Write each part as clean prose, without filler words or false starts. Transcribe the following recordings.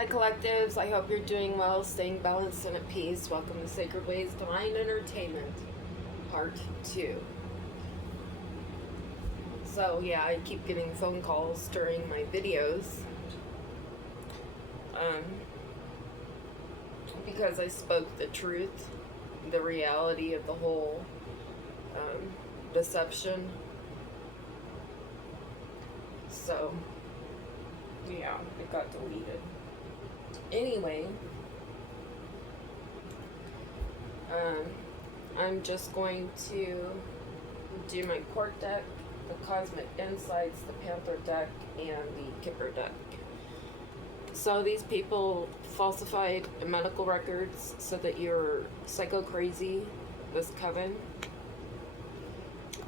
Hi collectives, I hope you're doing well, staying balanced and at peace. Welcome to Sacred Ways Divine Entertainment, Part 2. So yeah, I keep getting phone calls during my videos. Because I spoke the truth, the reality of the whole deception. So yeah, it got deleted. Anyway, I'm just going to do my court deck, the Cosmic Insights, the Panther deck, and the Kipper deck. So these people falsified medical records so that you're psycho crazy, this coven.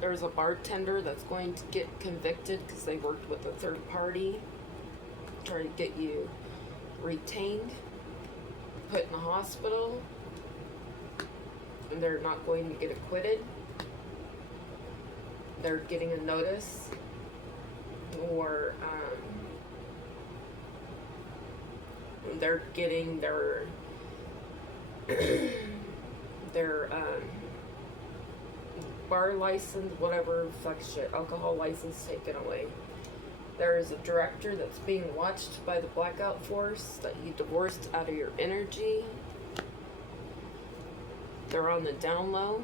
There's a bartender that's going to get convicted because they worked with a third party, trying to get you retained, put in the hospital, and they're not going to get acquitted. They're getting a notice, or they're getting their bar license, whatever fuck shit, alcohol license taken away. There is a director that's being watched by the blackout force that you divorced out of your energy. They're on the down low.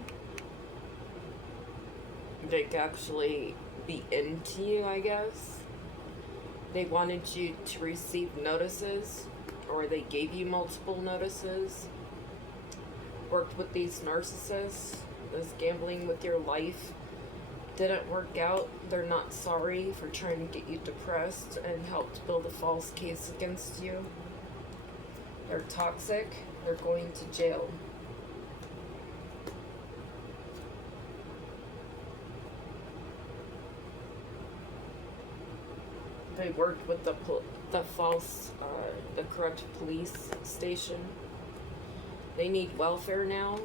They could actually be into you, I guess. They wanted you to receive notices, or they gave you multiple notices. Worked with these narcissists. This gambling with your life didn't work out. They're not sorry for trying to get you depressed and helped build a false case against you. They're toxic. They're going to jail. They worked with the corrupt police station. They need welfare now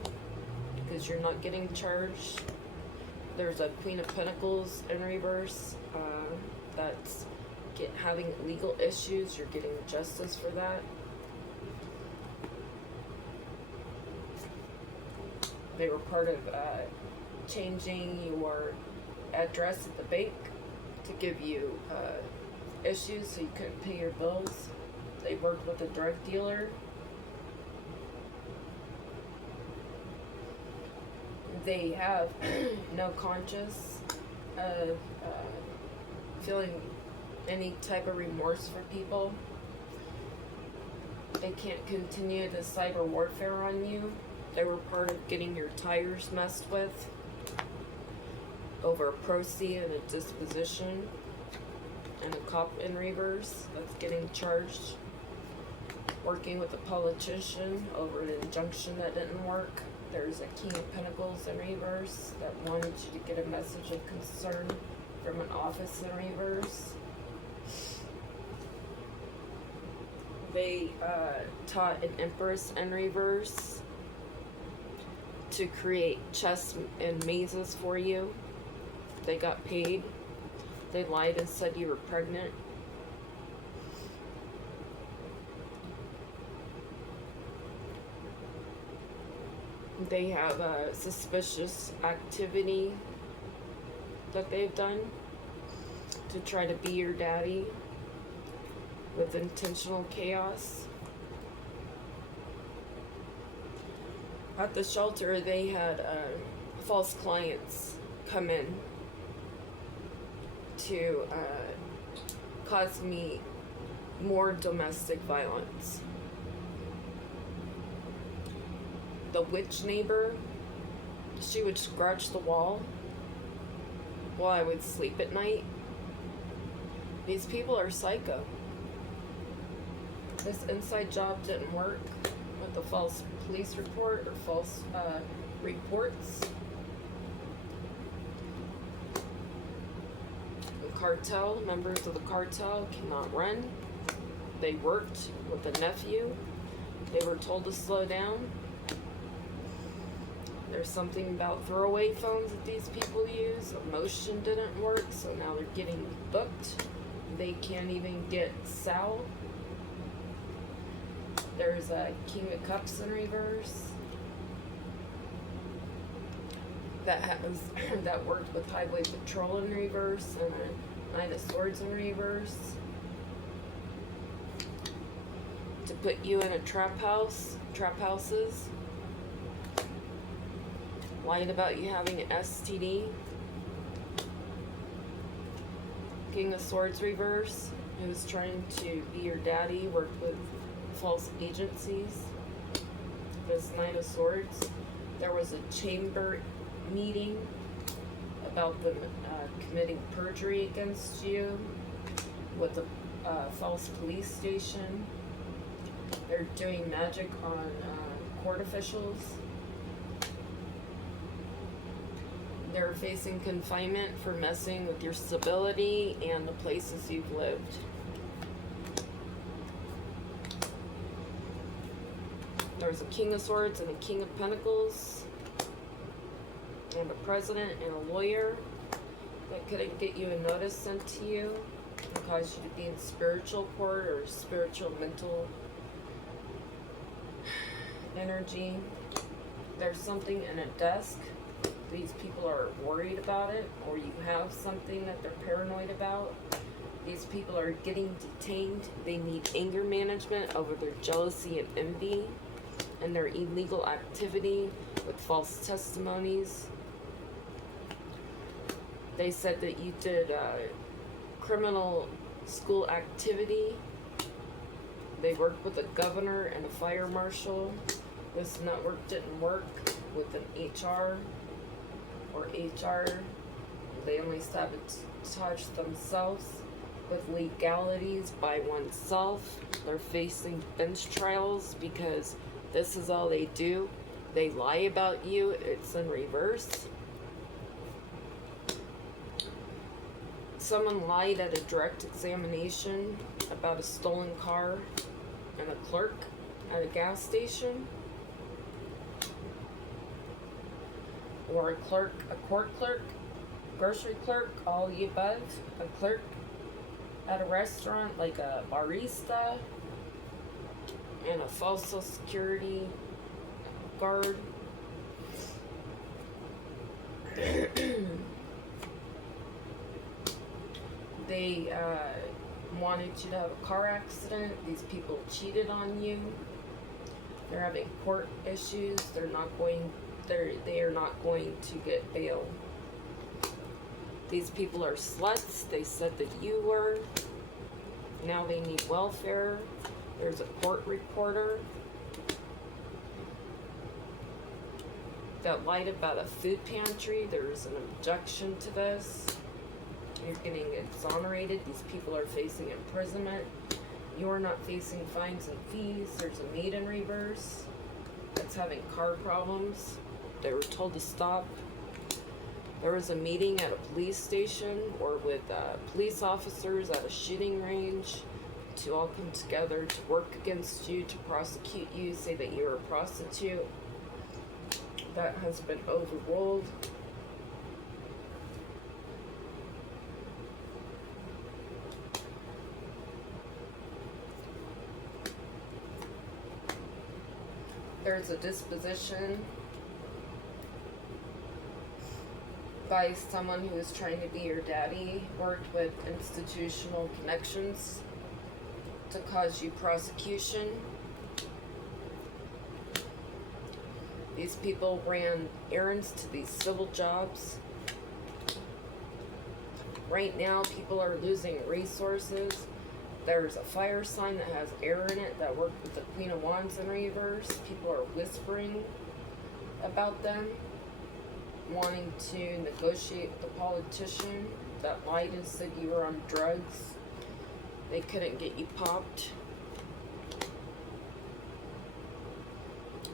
because you're not getting charged. There's a Queen of Pentacles in reverse that's having legal issues. You're getting justice for that. They were part of changing your address at the bank to give you issues so you couldn't pay your bills. They worked with a drug dealer. They have no conscience of feeling any type of remorse for people. They can't continue the cyber warfare on you. They were part of getting your tires messed with over a proceed and a disposition, and a cop in reverse that's getting charged. Working with a politician over an injunction that didn't work. There's a King of Pentacles in reverse that wanted you to get a message of concern from an office in reverse. They taught an Empress in reverse to create chess and mazes for you. They got paid. They lied and said you were pregnant. They have a suspicious activity that they've done to try to be your daddy with intentional chaos. At the shelter, they had false clients come in to cause me more domestic violence. The witch neighbor, she would scratch the wall while I would sleep at night. These people are psycho. This inside job didn't work with the false police report or false reports. The cartel, members of the cartel cannot run. They worked with a nephew. They were told to slow down. There's something about throwaway phones that these people use. Emotion didn't work, so now they're getting booked. They can't even get Sal. There's a King of Cups in reverse. That worked with Highway Patrol in reverse, and a Knight of Swords in reverse. To put you in a trap houses. Lied about you having an STD. King of Swords reverse, who was trying to be your daddy, worked with false agencies. This Knight of Swords. There was a chamber meeting about them committing perjury against you with a false police station. They're doing magic on court officials. They're facing confinement for messing with your stability and the places you've lived. There's a King of Swords and a King of Pentacles, and a president and a lawyer that couldn't get you a notice sent to you and cause you to be in spiritual court or spiritual mental energy. There's something in a desk. These people are worried about it, or you have something that they're paranoid about. These people are getting detained. They need anger management over their jealousy and envy and their illegal activity with false testimonies. They said that you did criminal school activity. They worked with a governor and a fire marshal. This network didn't work with an HR or HR. They only sabotage themselves with legalities by oneself. They're facing bench trials because this is all they do. They lie about you. It's in reverse. Someone lied at a direct examination about a stolen car and a clerk at a gas station. Or a court clerk, grocery clerk, all the above. A clerk at a restaurant, like a barista, and a false Social Security guard. They wanted you to have a car accident. These people cheated on you. They're having court issues. They are not going to get bail. These people are sluts. They said that you were. Now they need welfare. There's a court reporter that lied about a food pantry. There's an objection to this. You're getting exonerated. These people are facing imprisonment. You're not facing fines and fees. There's a maid in reverse that's having car problems. They were told to stop. There was a meeting at a police station or with police officers at a shooting range to all come together to work against you, to prosecute you, say that you're a prostitute. That has been overruled. There's a disposition by someone who is trying to be your daddy, worked with institutional connections to cause you prosecution. These people ran errands to these civil jobs. Right now, people are losing resources. There's a fire sign that has air in it that worked with the Queen of Wands in reverse. People are whispering about them, wanting to negotiate with the politician that lied and said you were on drugs. They couldn't get you popped.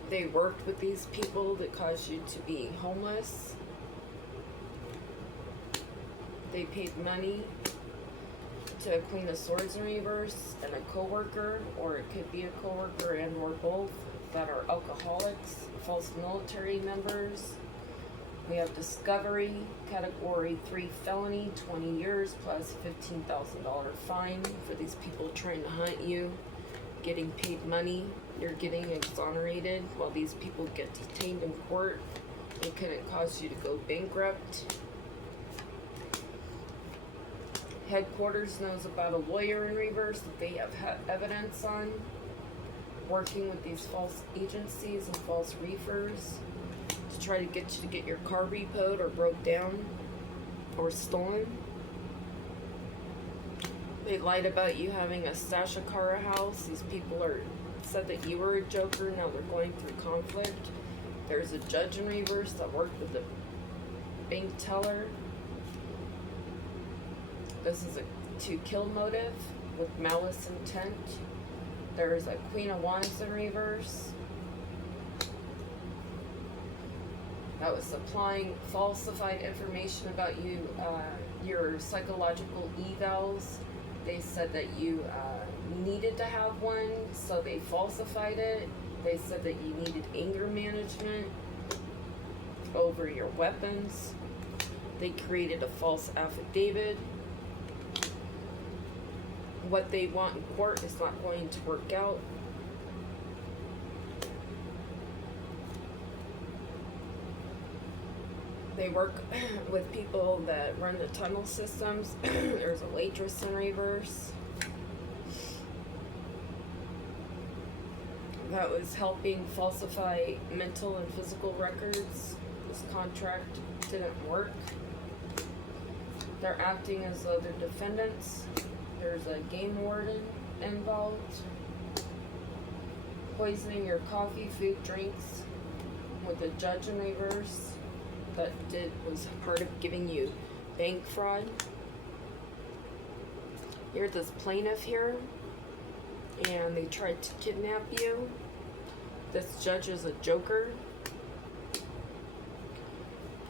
They worked with these people that caused you to be homeless. They paid money to a Queen of Swords in reverse and a co-worker, or it could be a co-worker and or both, that are alcoholics, false military members. We have discovery, category 3 felony, 20 years plus $15,000 fine for these people trying to hunt you. getting paid money. You're getting exonerated while these people get detained in court. It couldn't cause you to go bankrupt. Headquarters knows about a lawyer in reverse that they have evidence on, working with these false agencies and false reefers to try to get your car repoed or broke down or stolen. They lied about you having a stash of Cara house. These people said that you were a joker. Now they're going through conflict. There's a judge in reverse that worked with the bank teller. This is a to kill motive with malice intent. There's a Queen of Wands in reverse that was supplying falsified information about you, your psychological evals. They said that you needed to have one, so they falsified it. They said that you needed anger management over your weapons. They created a false affidavit. What they want in court is not going to work out. They work with people that run the tunnel systems. There's a waitress in reverse that was helping falsify mental and physical records. This contract didn't work. They're acting as though they're defendants. There's a game warden involved. Poisoning your coffee, food, drinks with a judge in reverse that was part of giving you bank fraud. You're this plaintiff here, and they tried to kidnap you. This judge is a joker.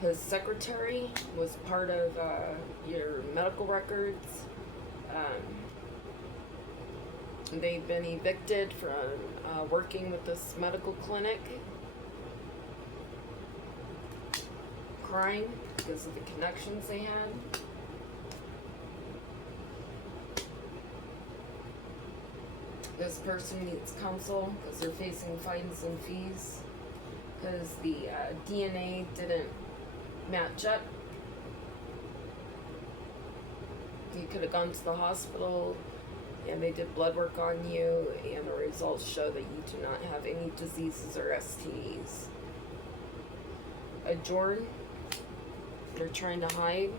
His secretary was part of your medical records. They've been evicted from working with this medical clinic. Crying because of the connections they had. This person needs counsel because they're facing fines and fees because the DNA didn't match up. You could have gone to the hospital and they did blood work on you, and the results show that you do not have any diseases or STDs. A Jordan, they're trying to hide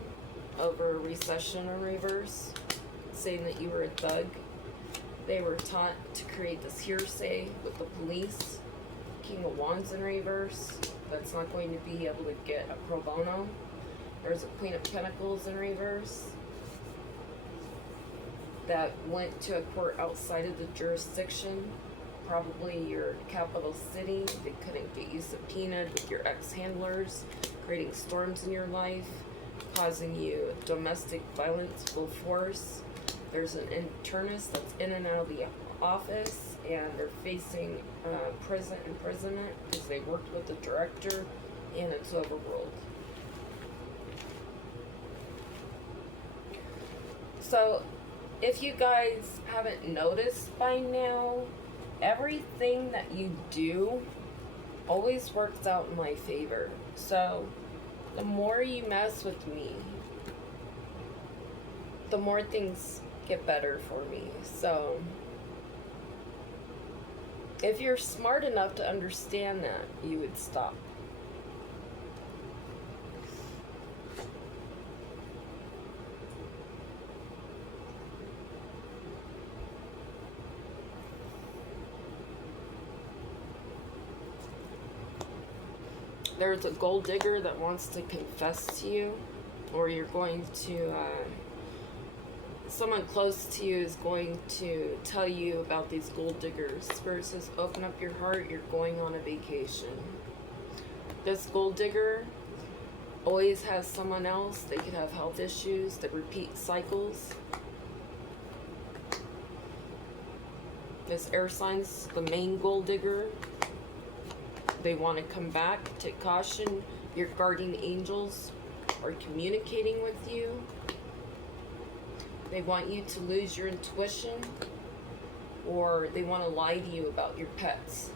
over a recession in reverse, saying that you were a thug. They were taught to create this hearsay with the police. King of Wands in reverse, that's not going to be able to get a pro bono. There's a Queen of Pentacles in reverse that went to a court outside of the jurisdiction, probably your capital city. They couldn't get you subpoenaed with your ex-handlers, creating storms in your life, causing you domestic violence full force. There's an internist that's in and out of the office, and they're facing imprisonment because they worked with the director, and it's overruled. So, if you guys haven't noticed by now, everything that you do always works out in my favor. So, the more you mess with me, the more things get better for me. So, if you're smart enough to understand that, you would stop. There's a gold digger that wants to confess to you, or you're going to, someone close to you is going to tell you about these gold diggers. Spirit says, open up your heart, you're going on a vacation. This gold digger always has someone else. They could have health issues that repeat cycles. This air sign's the main gold digger. They want to come back. Take caution. Your guardian angels are communicating with you. They want you to lose your intuition. or they want to lie to you about your pets.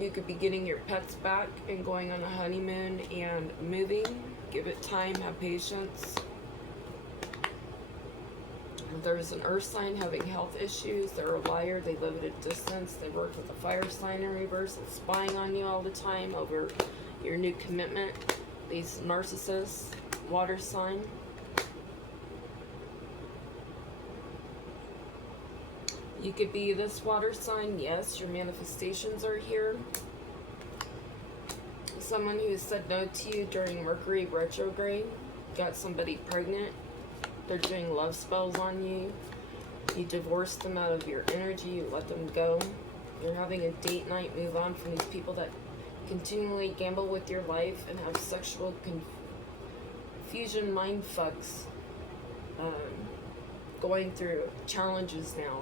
You could be getting your pets back and going on a honeymoon and moving. Give it time, have patience. There's an earth sign having health issues. They're a liar. They live at a distance. They work with a fire sign in reverse. It's spying on you all the time over your new commitment. These narcissists, water sign. You could be this water sign. Yes, your manifestations are here. Someone who said no to you during Mercury retrograde got somebody pregnant. They're doing love spells on you. You divorced them out of your energy. You let them go. You're having a date night. Move on from these people that continually gamble with your life and have sexual confusion, mind fucks, going through challenges now.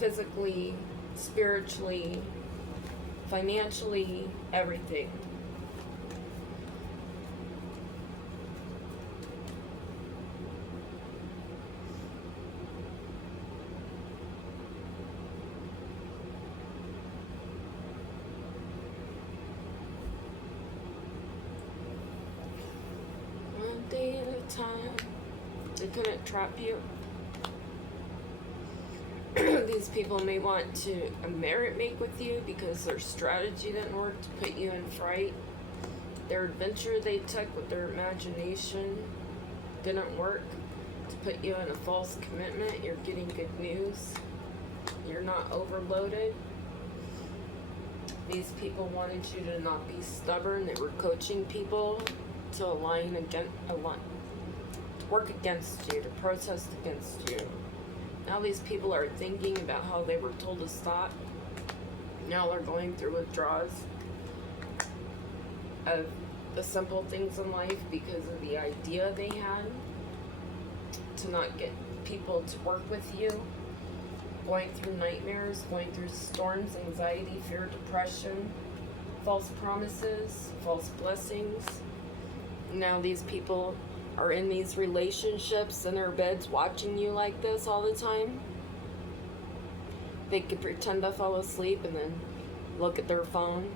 Physically, spiritually, financially, everything. One day at a time. They couldn't trap you. These people may want to merit make with you because their strategy didn't work to put you in fright. Their adventure they took with their imagination didn't work to put you in a false commitment. You're getting good news. You're not overloaded. These people wanted you to not be stubborn. They were coaching people to work against you, to protest against you. Now these people are thinking about how they were told to stop. Now they're going through withdrawals of the simple things in life because of the idea they had to not get people to work with you. Going through nightmares, going through storms, anxiety, fear, depression, false promises, false blessings. Now these people are in these relationships in their beds watching you like this all the time. They could pretend to fall asleep and then look at their phone,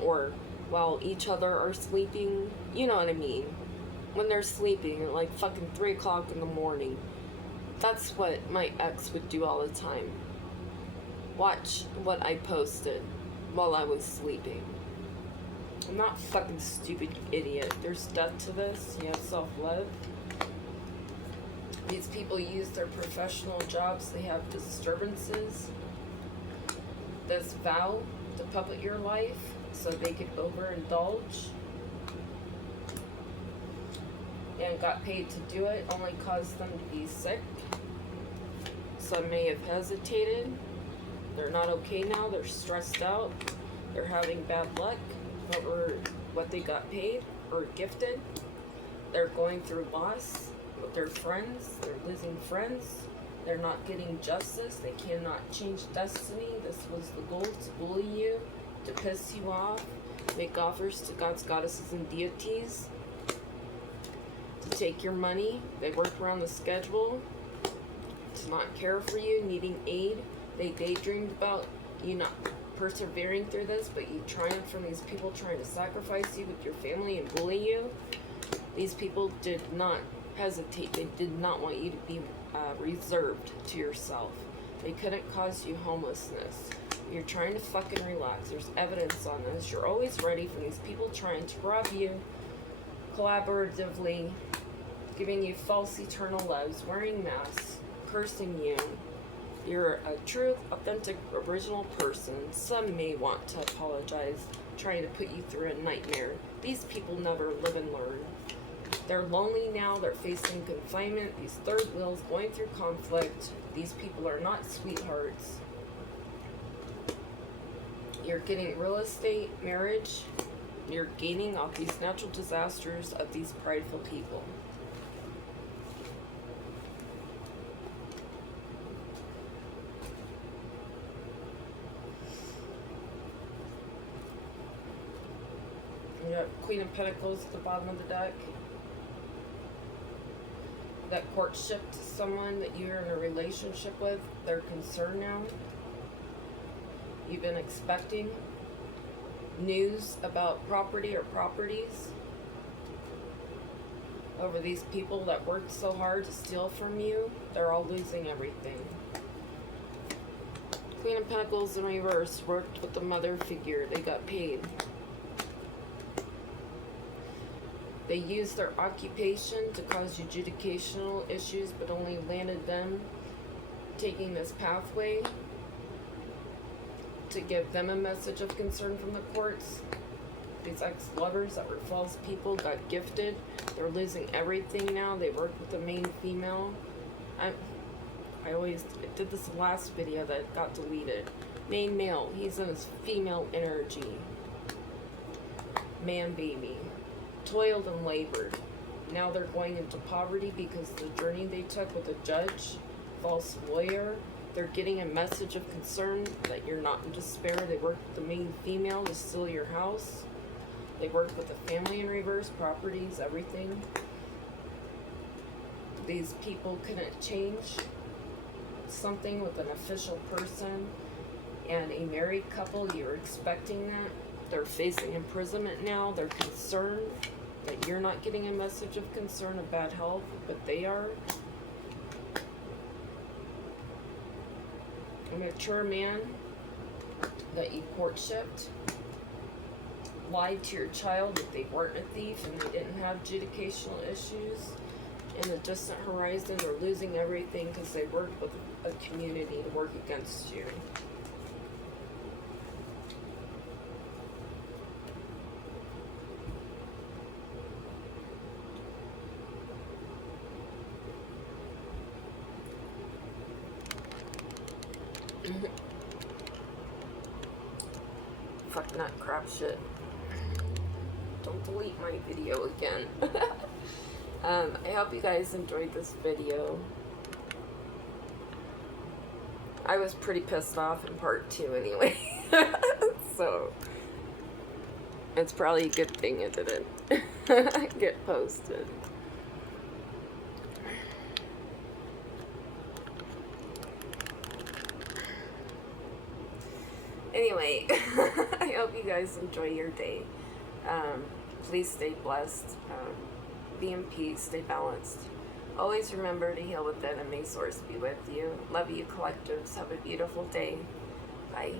or while each other are sleeping, you know what I mean, when they're sleeping at like fucking 3 o'clock in the morning. That's what my ex would do all the time. Watch what I posted while I was sleeping. I'm not fucking stupid, you idiot. There's depth to this. You have self-love. These people use their professional jobs. They have disturbances. This vow to puppet your life so they could overindulge and got paid to do it, only caused them to be sick. Some may have hesitated. They're not okay now. They're stressed out. They're having bad luck over what they got paid or gifted. They're going through loss with their friends. They're losing friends. They're not getting justice. They cannot change destiny. This was the goal, to bully you, to piss you off, make offers to gods, goddesses, and deities, to take your money. They work around the schedule, to not care for you, needing aid. They daydreamed about you not persevering through this, but you triumphed from these people trying to sacrifice you with your family and bully you. These people did not hesitate. They did not want you to be reserved to yourself. They couldn't cause you homelessness. You're trying to fucking relax. There's evidence on this. You're always ready for these people trying to rob you collaboratively, giving you false eternal loves, wearing masks, cursing you. You're a true, authentic, original person. Some may want to apologize, trying to put you through a nightmare. These people never live and learn. They're lonely now. They're facing confinement. These third wheels going through conflict. These people are not sweethearts. You're getting real estate, marriage. You're gaining off these natural disasters of these prideful people. You have Queen of Pentacles at the bottom of the deck. That courtship to someone that you're in a relationship with, they're concerned now. You've been expecting news about property or properties over these people that worked so hard to steal from you. They're all losing everything. Queen of Pentacles in reverse, worked with the mother figure. They got paid. They used their occupation to cause you judicational issues, but only landed them taking this pathway to give them a message of concern from the courts. These ex-lovers that were false people got gifted. They're losing everything now. They worked with the main female. I always did this last video that got deleted. Main male, he's in his female energy. Man baby. Toiled and labored. Now they're going into poverty because the journey they took with a judge, false lawyer. They're getting a message of concern that you're not in despair. They worked with the main female to steal your house. They worked with the family in reverse, properties, everything. These people couldn't change something with an official person and a married couple. You were expecting that. They're facing imprisonment now. They're concerned that you're not getting a message of concern of bad health, but they are. A mature man that you courtshipped lied to your child that they weren't a thief and they didn't have judicational issues. In the distant horizon, they're losing everything because they worked with a community to work against you. Fuck that crap shit. Don't delete my video again. I hope you guys enjoyed this video. I was pretty pissed off in part 2 anyway. So it's probably a good thing it didn't get posted. Anyway, I hope you guys enjoy your day. Please stay blessed. Be in peace. Stay balanced. Always remember to heal within, and may Source be with you. Love you, collectives. Have a beautiful day. Bye.